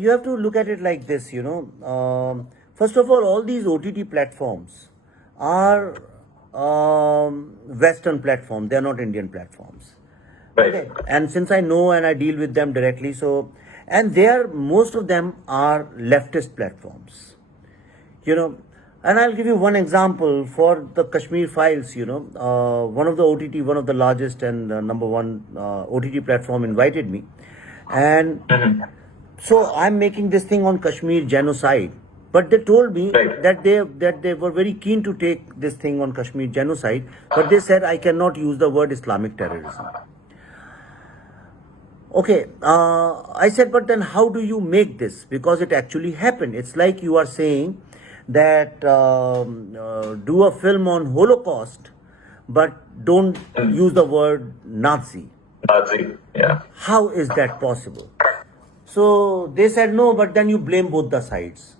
You have to look at it like this, first of all these OTT platforms are Western platforms. They are not Indian platforms. Right. Okay. And since I know and I deal with them directly, and most of them are leftist platforms, and I'll give you one example for the Kashmir Files, one of the OTT, one of the largest and number one OTT platform invited me. And so I'm making this thing on Kashmir genocide. But they told me Right. that they were very keen to take this thing on Kashmir genocide, but they said I cannot use the word Islamic terrorism. Okay, I said, but then how do you make this? Because it actually happened. It's like you are saying that do a film on Holocaust, but don't use the word Nazi. Nazi. Yeah. How is that possible? So they said, no, but then you blame both the sides.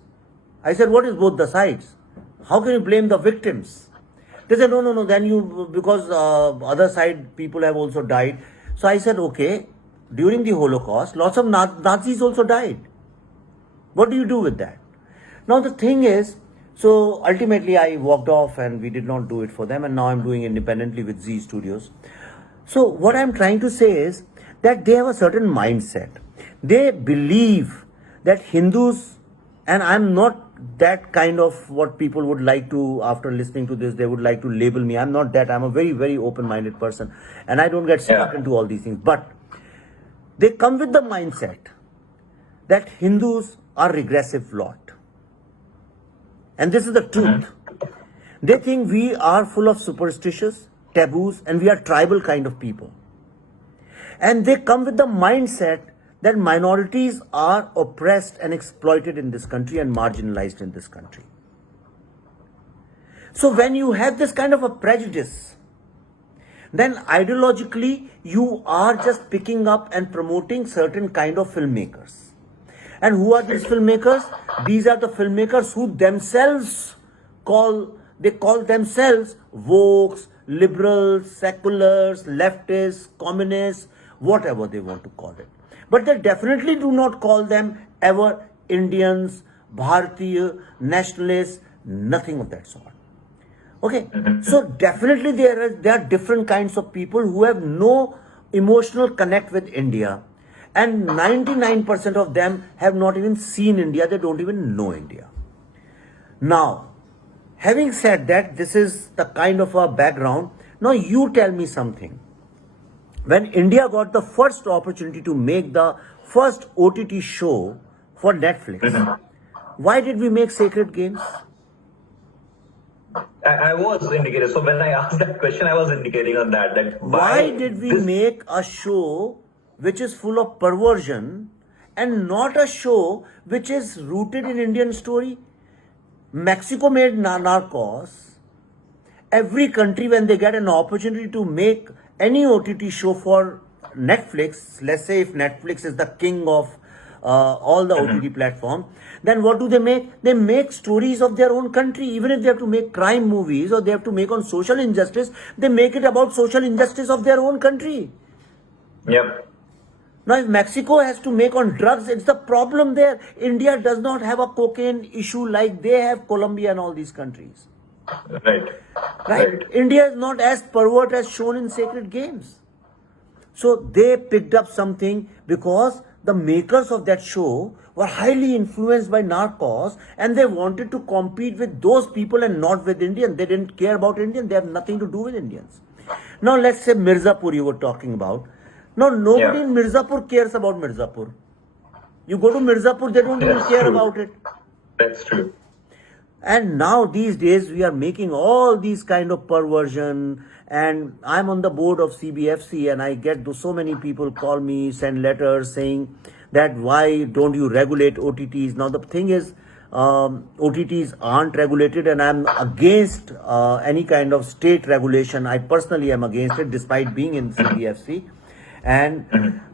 I said, what is both the sides? How can you blame the victims? They said, no, then because other side people have also died. So I said, okay, during the Holocaust, lots of Nazis also died. What do you do with that? Now the thing is, so ultimately I walked off and we did not do it for them, and now I'm doing independently with Z Studios. So what I'm trying to say is that they have a certain mindset. They believe that Hindus, and I'm not that kind of what people would like to, after listening to this, they would like to label me. I'm not that. I'm a very, very open-minded person, and I don't get stuck into all these things. But they come with the mindset that Hindus are regressive lot. And this is the truth. They think we are full of superstitious, taboos, and we are tribal kind of people. And they come with the mindset that minorities are oppressed and exploited in this country and marginalized in this country. So when you have this kind of a prejudice, then ideologically you are just picking up and promoting certain kind of filmmakers. And who are these filmmakers? These are the filmmakers who themselves call themselves woke, liberals, seculars, leftists, communists, whatever they want to call it. But they definitely do not call them ever Indians, Bharatiya, nationalists, nothing of that sort. Okay, so definitely there are different kinds of people who have no emotional connect with India, and 99% of them have not even seen India. They don't even know India. Now, having said that, this is the kind of a background. Now you tell me something. When India got the first opportunity to make the first OTT show for Netflix, why did we make Sacred Games? I was indicating. So when I asked that question, I was indicating on that why did we make a show which is full of perversion and not a show which is rooted in Indian story? Mexico made Narcos. Every country, when they get an opportunity to make any OTT show for Netflix, let's say if Netflix is the king of all the OTT platforms, then what do they make? They make stories of their own country. Even if they have to make crime movies or they have to make on social injustice, they make it about social injustice of their own country. Yep. Now, if Mexico has to make on drugs, it's the problem there. India does not have a cocaine issue like they have, Colombia and all these countries. Right? India is not as pervert as shown in Sacred Games. So they picked up something because the makers of that show were highly influenced by Narcos, and they wanted to compete with those people and not with Indians. They didn't care about Indians. They have nothing to do with Indians. Now let's say Mirzapur you were talking about. Now nobody in Mirzapur cares about Mirzapur. You go to Mirzapur, they don't even care about it. That's true. And now these days we are making all these kind of perversion, and I'm on the board of CBFC, and I get so many people call me, send letters saying that why don't you regulate OTTs? Now the thing is, OTTs aren't regulated, and I'm against any kind of state regulation. I personally am against it despite being in CBFC.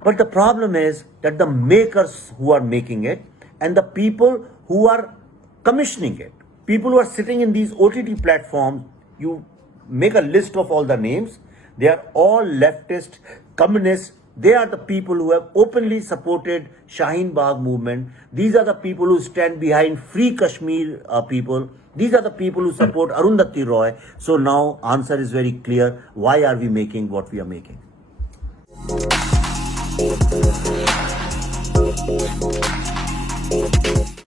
But the problem is that the makers who are making it and the people who are commissioning it, people who are sitting in these OTT platforms, you make a list of all the names. They are all leftist, communist, They are the people who have openly supported Shaheen Bagh movement. These are the people who stand behind Free Kashmir people. These are the people who support Arundhati Roy. So now answer is very clear. Why are we making what we are making?